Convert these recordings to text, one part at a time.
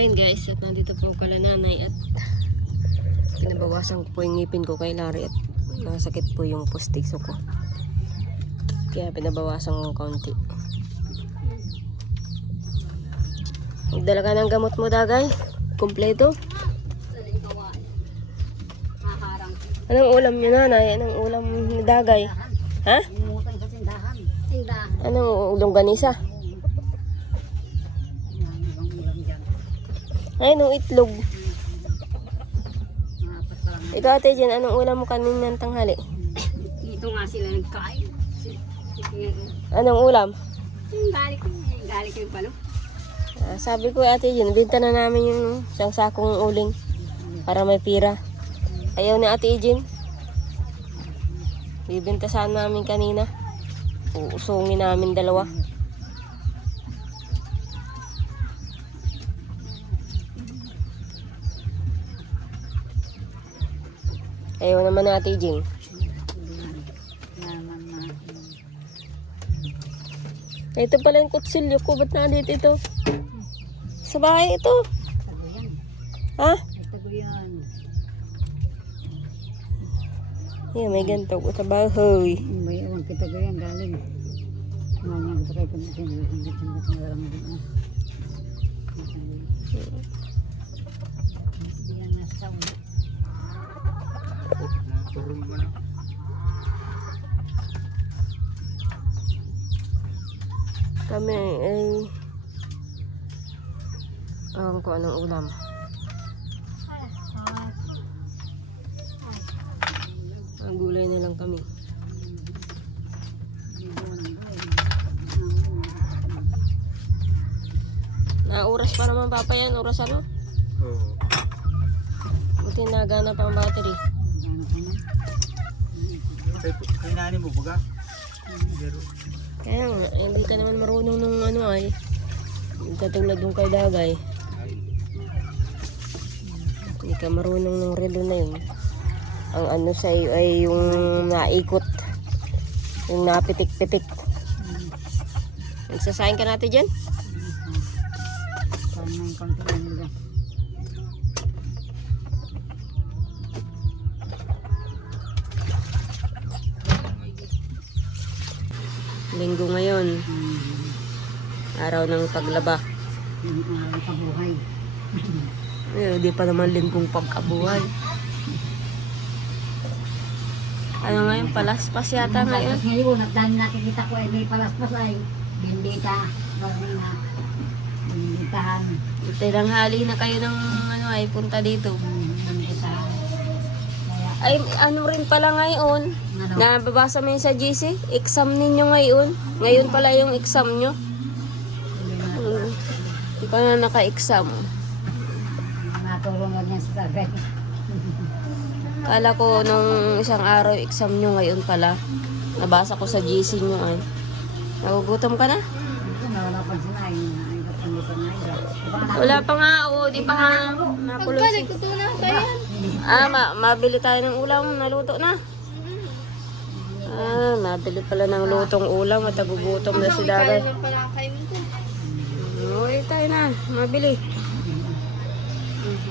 Ayun guys, at nandito po kala nanay at pinabawasan ko po yung ngipin ko kay Larry at nasakit po yung pustiso ko. Kaya pinabawasan ko kaunti. Nagdala ka ng gamot mo, Dagay? Kompleto? Anong ulam niyo, nanay? Anong ulam ni Dagay? Ha? Anong longganisa? Ay, nung itlog. Ikaw, ate Jen, anong ulam mo kaninang tanghali? Dito nga sila nagkain. Anong ulam? Galing ko yung palo. Sabi ko, ate Jen, binta na namin yung isang sakong uling para may pira. Ayaw ni ate Jen. Bibinta sana namin kanina. Uusungin namin dalawa. Ayaw naman na ate Jing. Ito pala yung kutsilyo ko. Ba't nandito ito? Sa bahay ito. Ha? Yeah, may ganito ko sa bahay. May ewan kita ko yan galing. Mga kita kayo kung lang din. Yan na sa turun mo na. Kami ay ko anong ulam. Ang gulay na lang kami. Na oras pa naman papa yan, oras ano? Oo. Buti nagana pa ang battery. Kay nani mo baga? Kaya nga, hindi ka naman marunong ng ano ay. Katulad nung kay Dagay. Hindi ka marunong ng relo na yun. Ang ano sa iyo ay yung naikot. Yung napitik-pitik. Nagsasayin ka natin dyan? Linggo ngayon. Araw ng paglaba. Araw ng pabuhay. Di pa naman linggong pagkabuhay. Ano ngayon? Palaspas yata ngayon? Palaspas ngayon. At dahil nakikita ko ay may palaspas ay bindita. Marina. Binditahan. Tinanghali na kayo ng ano ay punta dito. Binditahan. Ay ano rin pala ngayon. Ano? Nababasa mo yun sa GC? Exam ninyo ngayon. Ngayon pala yung exam nyo. Hindi pa na naka-exam. Natulungan niya sa tagay. Kala ko nung isang araw exam nyo ngayon pala. Nabasa ko sa GC nyo ay. Nagugutom ka na? Nawala pa sila ay Wala pa nga. O, di pa nga. Nakuloy. Mabili tayo ng ulam. Naluto na. Mabili pala ng lutong ulam at nagugutom na si Dagay. Uy, tayo na. Mabili.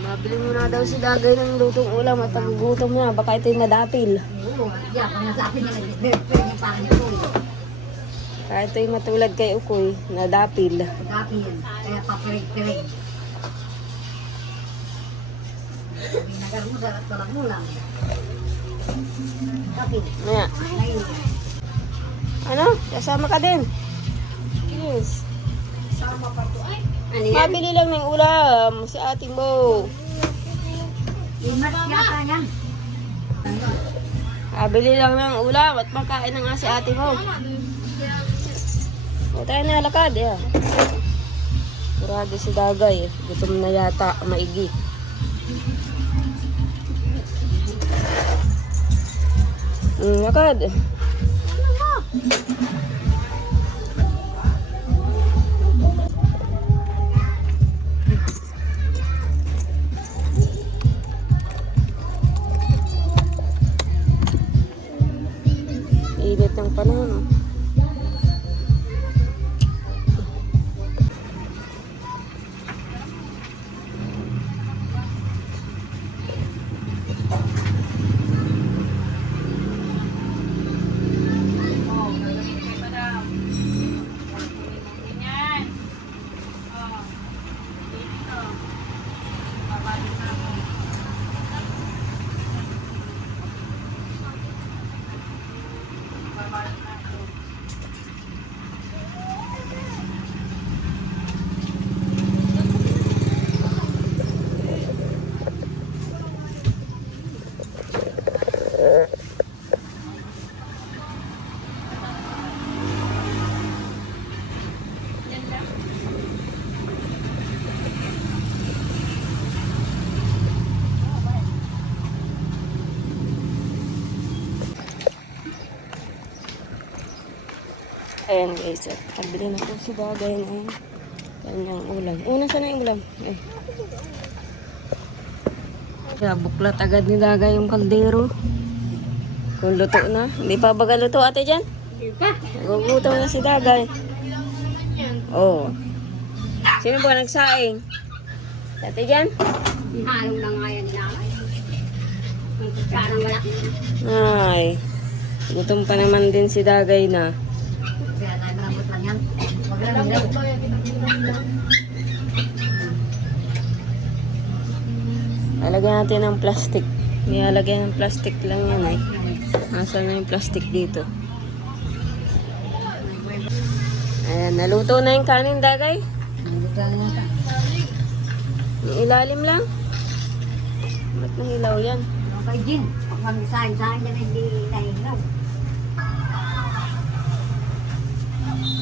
Mabili muna daw si Dagay ng lutong ulam at nagugutom na. Baka ito'y nadapil. Kaya ito'y matulad kay Ukoy. Nadapil. Kaya papirig-pirig. Binagar mo sa talag mo lang. Maya. Ano? Kasama ka din. Yes. Mabili lang ng ulam sa ating mo. Imat yata yan. Mabili lang ng ulam at makain na nga si ate mo. O tayo na lakad. Kurado si Dagay. Gutom na yata maigi. Lakad. Init ng panahon. Ayan guys, at pabili na po si Dagay ng kanyang ulam. Una sana yung ulam. Eh. Kaya buklat agad ni Dagay yung kaldero. Kung luto na. Hindi pa baga luto ate dyan? Nagugutom na si Dagay. Oo. Sino ba nagsaing? Ate dyan? Halong lang nga yan nila. May kutsarang malaki. Ay. Gutom pa naman din si Dagay na. Kaya nagramot lang yan. Huwag lang daw. Lalagyan natin ng plastic. Nilalagyan ng plastic lang yan eh. Nasaan na yung plastic dito? Ayan, naluto na yung kanin Dagay. Yung ilalim lang. Ba't nahilaw yan? Okay, Jin. Pag mag-sahin-sahin yan, hindi nahilaw.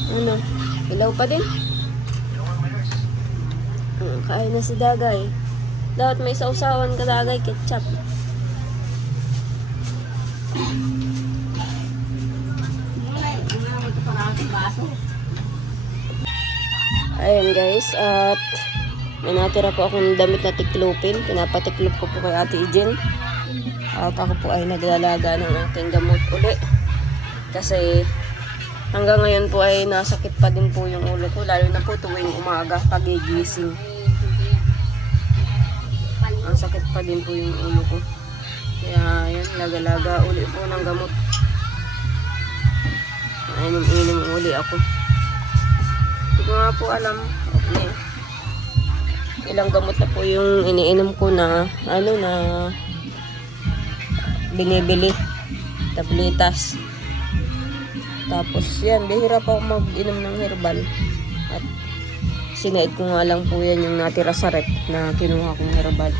Ano? Ilaw pa din? Kain na si Dagay. Dapat may sausawan ka Dagay, ketchup. Ayan guys, at may natira po akong damit na tiklupin. Pinapatiklop ko po kay Ate Jen. At ako po ay naglalaga ng aking gamot uli. Kasi hanggang ngayon po ay nasakit pa din po yung ulo ko. Lalo na po tuwing umaga pagigising. Ang sakit pa din po yung ulo ko. Kaya yan, laga-laga uli po ng gamot. Inom-inom uli ako. Hindi ko nga po alam ilang gamot na po yung iniinom ko na binibili. Tabletas. Tapos yan, bihira pa ako mag-inom ng herbal. At sinaid ko nga lang po yan yung natira sa rep na kinuha kong herbal.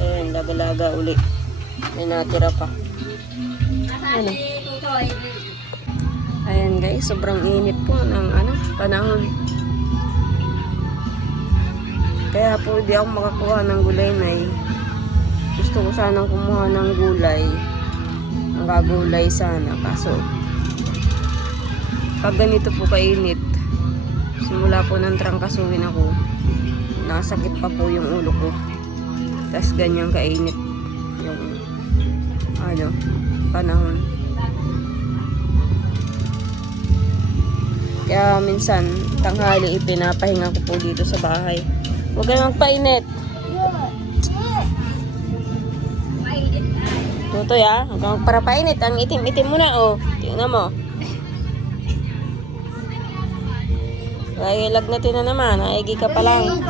Ayan, laga-laga uli. May natira pa. Ano? Ayan guys, sobrang init po ng panahon. Kaya po di ako makakuha ng gulay na gusto ko sanang kumuha ng gulay. Ang gagulay sana. Kaso, pag ganito po kainit, simula po ng trangkasuhin ako, nakasakit pa po yung ulo ko. Tapos ganyan kainit yung panahon. Kaya minsan, tanghali ipinapahinga ko po dito sa bahay. Huwag ka magpainit. Tutoy huwag ka magparapainit. Ang itim-itim mo na tingnan mo. Kaya lagnatin na naman. Naigi ka pa lang.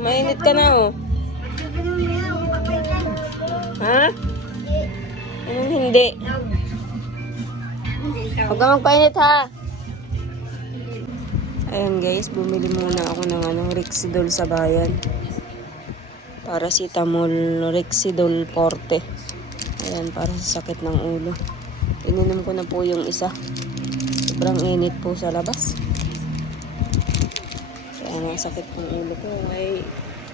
Mainit ka na Ha? Anong hindi? Huwag ka magpainit ha. Ayan guys, bumili muna ako ng Rexidol sa bayan. Paracetamol Rexidol Forte. Ayan, para sa sakit ng ulo. Ininom ko na po yung isa. Sobrang init po sa labas. Kaya nasakit ng ulo ko.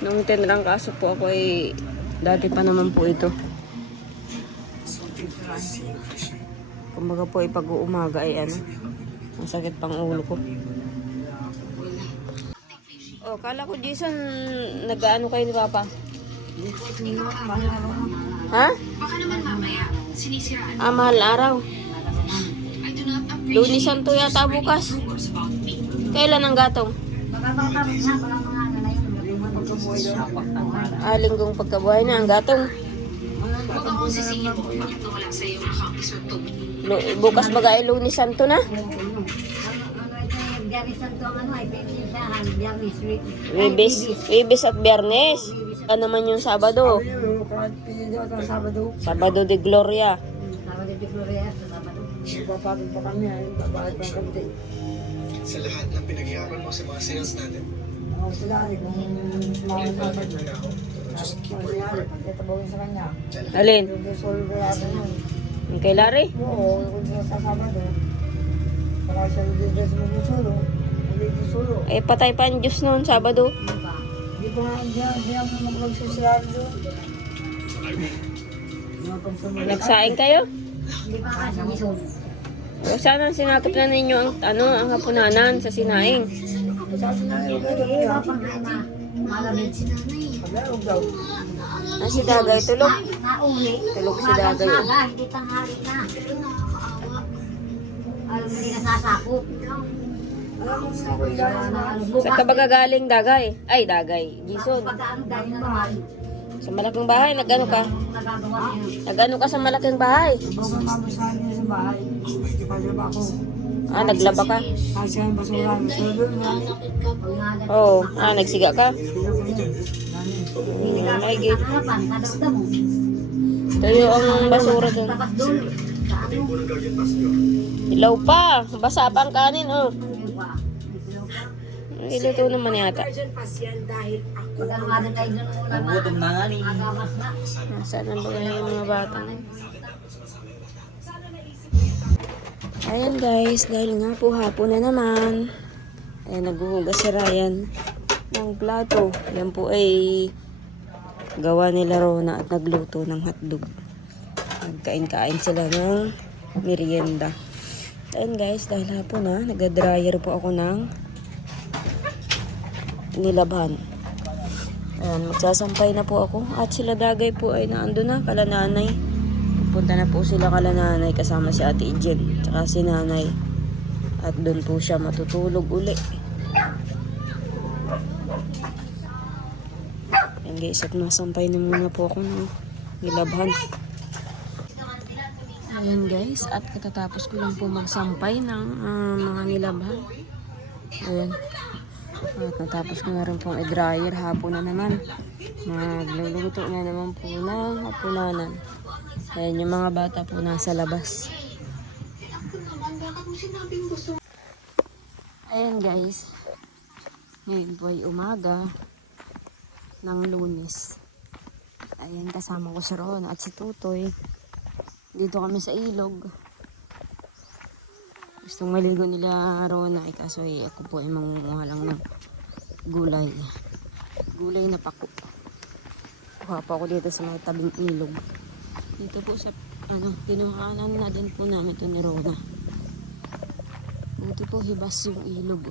Nung tinrang kaso po ako dati pa naman po ito. Kumbaga po pag uumaga masakit pang ulo ko. Kala ko Jason, nag-ano kayo ni Papa? Ha? Baka naman mamaya, sinisiraan. Mahal araw. Lunes Santo yata bukas. Kailan ang gatong? Linggong pagkabuhay na ang gatong. Huwag akong sisihin mo bakit nawala sa iyo ang account ni Sir Toby. Bukas baga Lunes Santo na. Webes at Biyernes. Ano naman yung Sabado? Sabado de Gloria. Sa lahat ng pinag-iapan mo sa mga sales natin. Alin? Yung kay Larry? Patay pa ang Diyos noon, Sabado. Hindi ko nga magsasabi doon. Nagsaing kayo? Hindi pa kasi ison. O sana sinakop na ninyo ang hapunanan sa sinaing. Hindi pa pang na malamig. Si Dagay tulog. Nauwi. Tulog si Dagay. Maga, hindi tanghali na. Alam hindi nasasakop. Sa kabagagaling Dagay? Ay, Dagay. Jason. Pagkaan dahil na naman. Sa malaking bahay, nag-ano ka? Nagagawa niya. Nag-ano ka sa malaking bahay? Bago mabasahan niya sa bahay, ikipaglaba ako. Ah, naglaba ka? Kasi ang basura, so doon na. Oo. Ah, nagsiga ka? May gate. Harapan, kadagdag mo. Tuyo ang basura doon. Tapos doon. Sa ano? Hilaw pa. Basa pa ang kanin, oh. Ano pa? Iluto naman yata. Pagkaan nga din tayo doon muna na. Nagutom na nga ni. Agamas na. Saan ang bagay yung mga bata? Ayan guys, dahil nga po hapon na naman. Ayan, naghuhugas si Ryan ng plato. Yan po ay gawa nila Rona at nagluto ng hotdog. Nagkain-kain sila ng merienda. Ayan guys, dahil hapon na, nag-dryer po ako ng nilabhan. Ayan, magsasampay na po ako. At sila Dagay po ay naando na, kala nanay. Punta na po sila kala nanay kasama si Ate Jen, tsaka si nanay. At doon po siya matutulog uli. Ayan guys, at nasampay na muna po ako ng nilabhan. Ayan guys, at katatapos ko lang po magsampay ng mga nilabhan. Ayan. At natapos ko na rin pong i-dryer. Hapon na naman. Nagluluto na naman po ng hapunanan. Ayan, yung mga bata po nasa labas. Ayan guys. Ngayon po ay umaga ng Lunes. Ayan, kasama ko si Ron at si Tutoy. Dito kami sa ilog. Gustong maligo nila Rona, kaso ako po ay mangunguha lang ng gulay. Gulay na pako. Kuha pa ako dito sa may tabing ilog. Dito po sa, tinukanan na din po namin ito ni Rona. Buti po hibas yung ilog.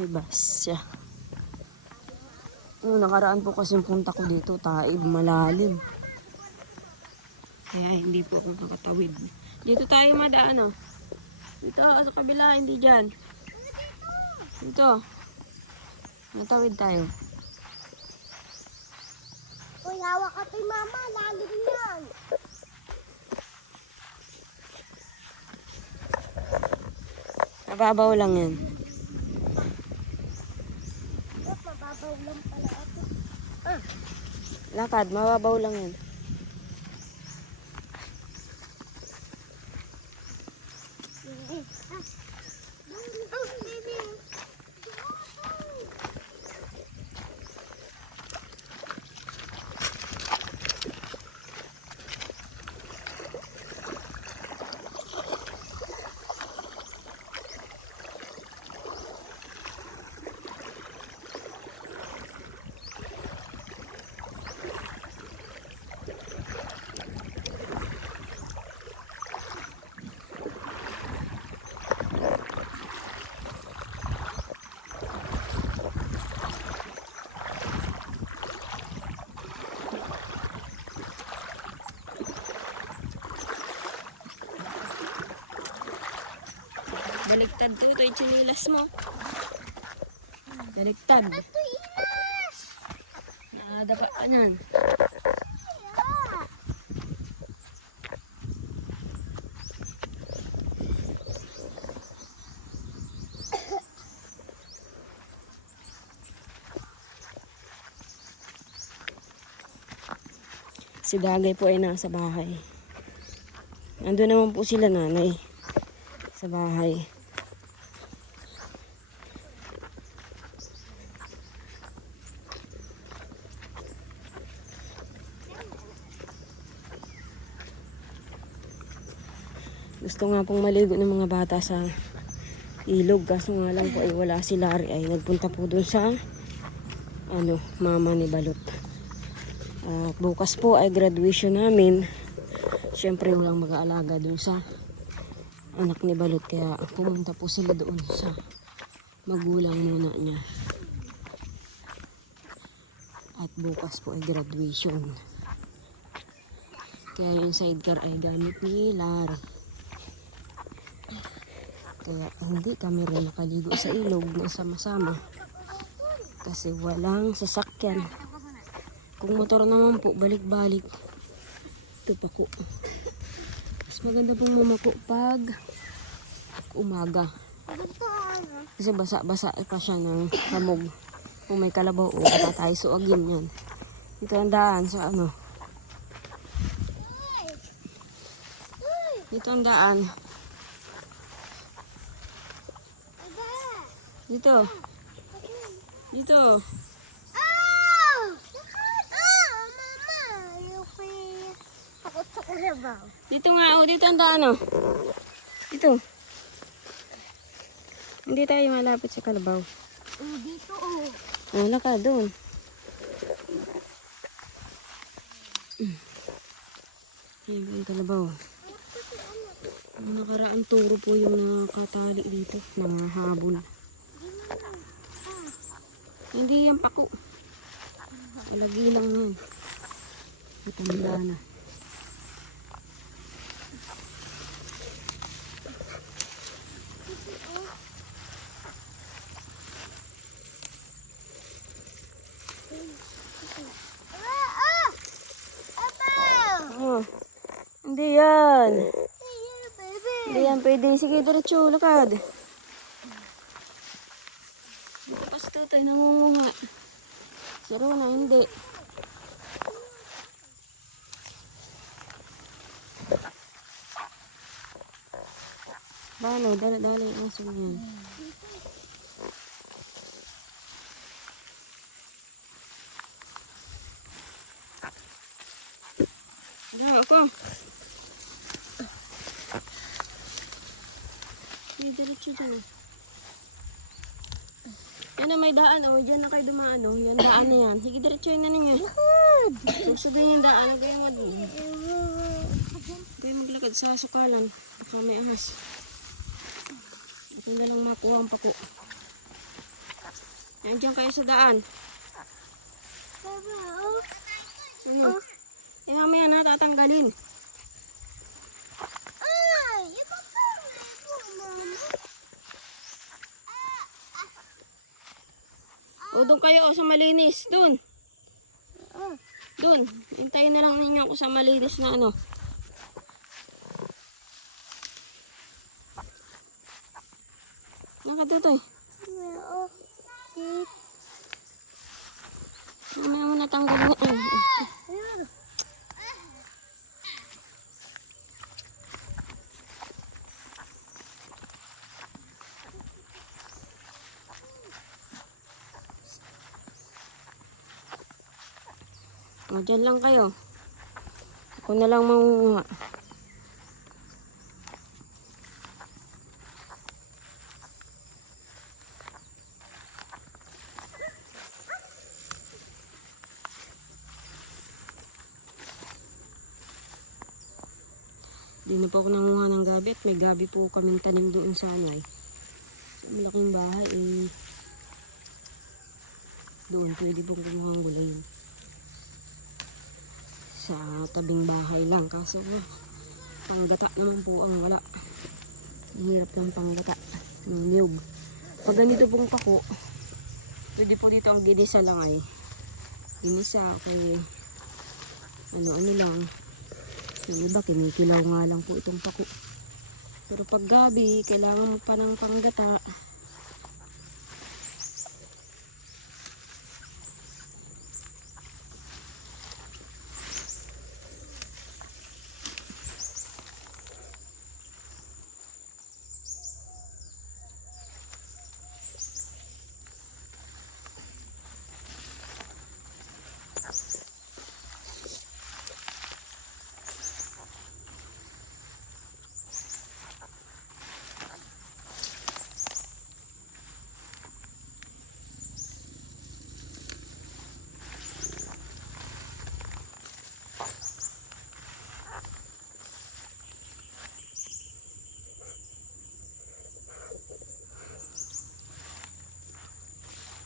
Hibas siya. Nakaraan po kasi yung punta ko dito, taib, malalim. Kaya hindi po ako nakatawid. Dito tayo madaan, oh. Dito, sa kabila, hindi dyan. Dito. Natawid tayo. Uy, hawak ka kay mama, lalim yan. Mababaw lang yan. Mababaw lang pala ako. Lakad, mababaw lang yan. Baliktad to, ito yung chinilas mo. Baliktad. Ito inas! Nakadapa ka nan. Si Dagay po ay nasa bahay. Nandun naman po sila nanay sa bahay. Gusto nga pong maligo ng mga bata sa ilog, kaso nga lang po ay wala si Larry, ay nagpunta po doon sa mama ni Balot. At bukas po ay graduation namin. Siyempre walang mag-aalaga dun sa anak ni Balot. Kaya pumunta po sila doon sa magulang muna niya. At bukas po ay graduation. Kaya yung sidecar ay gamit ni Larry. Kaya hindi kami rin nakaligo sa ilog na sama-sama. Kasi walang sasakyan. Kung motor naman po, balik-balik. Ito pa ko. Mas maganda pong mamako pag umaga. Kasi basa-basa pa siya ng kamog. Kung may kalabaw o baka tayo suagin yan. Ito ang daan sa ano. Dito ang daan. Dito. Dito. Dito nga, oh, dito ang daan, oh. Dito. Hindi tayo malapit sa kalabaw. Dito oh. Wala ka doon. Ayan ang kalabaw. Ang nakaraang turo po yung nakatali dito. Nangahabol. Hindi yan pako. Alagi lang yan. Matanda na. Oh, hindi yan. Hindi yan pwede. Sige, diretso, lakad. Bukas to tayo nangunguha. Saro na, hindi. Balo, dala-dala yung aso niyan. Dah, ako. Diretso dyan. Yan na may daan, oh. Diyan na kayo dumaan, oh. Yan daan na yan. Sige, diretso yun na ninyo. Susunod yung daan. Huwag kayong maglakad sa sukalan. Baka may ahas. Ito na lang makuha ang pako. Yan dyan kayo sa daan. Ano? Eh, mamaya na tatanggalin. O, doon kayo sa malinis. Doon. Doon. Hintayin na lang ninyo ako sa malinis na ano. Nakatutoy. Mamaya mo natanggal na. O, dyan lang kayo. Ako na lang mangunguha. Di na po ako nanguha ng gabi at may gabi po kaming tanim doon sa anay. Sa malaking bahay eh. Doon pwede pong kumuha ng gulayin. Sa tabing bahay lang. Kaso panggata naman po ang wala. Ang hirap ng panggata. Ng niyog. Pag ganito pong pako, pwede po dito ang ginisa lang ay. Ginisa. Okay. Ano lang. Yung iba kinikilaw nga lang po itong pako. Pero pag gabi, kailangan mo pa ng panggata.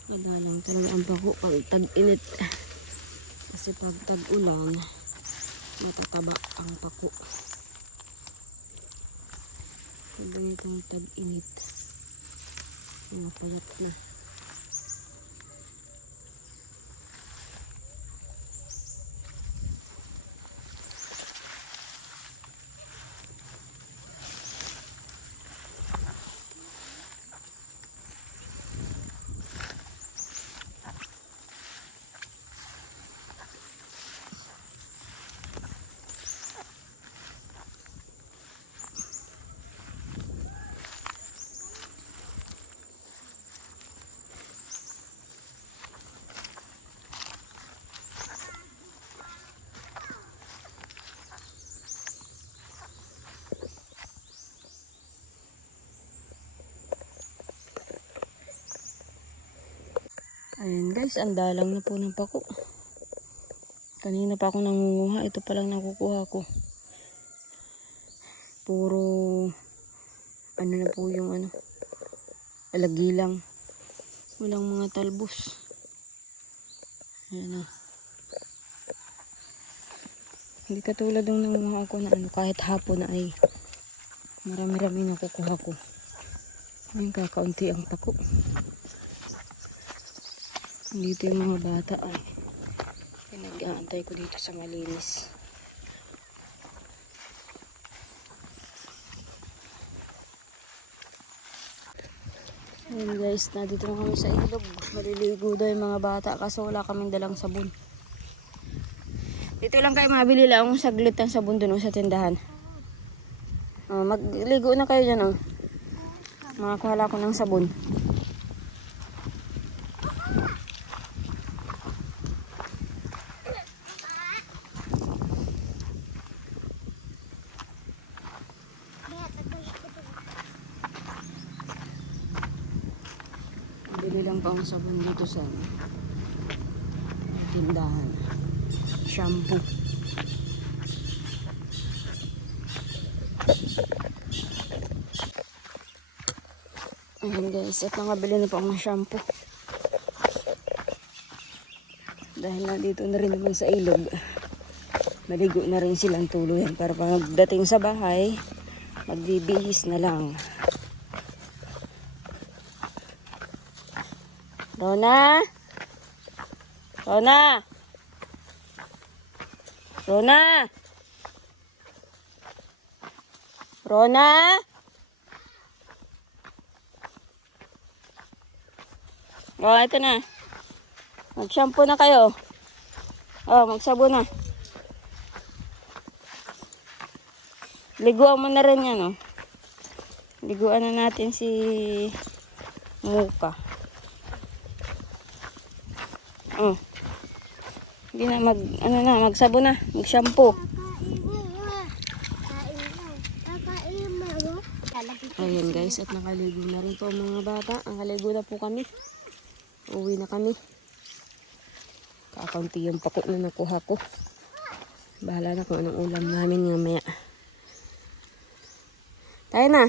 Madalang tayo ang bako pag tag-init. Kasi pag tag-ulan, matataba ang pako. Pag ganitong tag-init, mapayat na. Ayan guys, ang dalang na po ng pako. Kanina pa ako nangunguha. Ito pa lang nakukuha ko. Puro ano na po yung alagi lang. Walang mga talbos. Ayan na. Hindi katulad ng nangunguha ako na kahit hapon na ay marami-rami nakukuha ko. Ayan, kakaunti ang pako. Dito yung mga bata ay pinag-aantay ko dito sa malinis. Ayan guys, nandito na kami sa ilog. Maliligo daw yung mga bata kasi wala kaming dalang sabon. Dito lang kayo mabili lang saglit ng sabon dun sa tindahan. Magligo na kayo dyan. Makakuha ko ng sabon. Bili lang pa ang sabon dito sa tindahan. Shampoo. Ayan guys, at nakabili na pa ang shampoo. Dahil na dito na rin naman sa ilog. Maligo na rin silang tuluyan para pagdating sa bahay, magbibihis na lang. Rona! Rona! Rona! Rona! Oh, ito na. Mag-shampoo na kayo. Oh, magsabon na. Liguan mo na rin yan, oh. Liguan na natin si Muka. Oh. Hindi na magsabon na, mag-shampoo. Ayan guys, at nakaligo na rin po ang mga bata. Nakaligo na po kami. Uwi na kami. Kakaunti yung pako na nakuha ko. Bahala na kung anong ulam namin mamaya. Tayo na.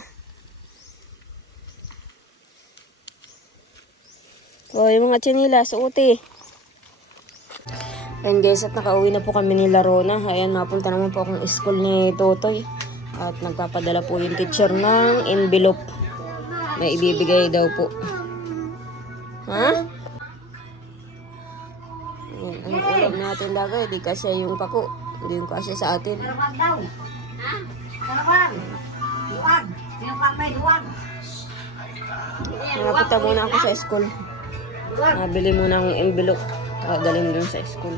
O, yung mga tsinila, suoti. Ayan guys, at nakauwi na po kami ni Rona. Ayan, mapunta naman po akong school ni Totoy. At nagpapadala po yung teacher ng envelope. May ibibigay daw po. Ha? Ayan, ang ulam natin lagay. Di kasya yung pako. Hindi yung kasya sa atin. Luwag daw. Ha? Luwag. Luwag. Luwag may luwag. Napunta muna ako sa school. Nabili muna akong envelope. Dalhin dun sa school.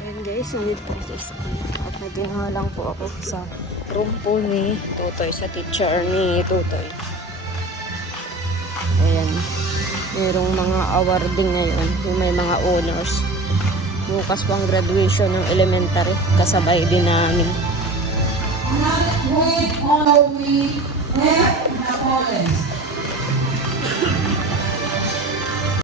Ayan guys, nandito po sa school. At naghinga lang po ako sa room po ni Totoy, sa teacher ni Totoy. Ayan. Mayroong mga awarding ngayon. Yung may mga honors. Bukas po ang graduation ng elementary. Kasabay din namin. Great honor we have Napoleon.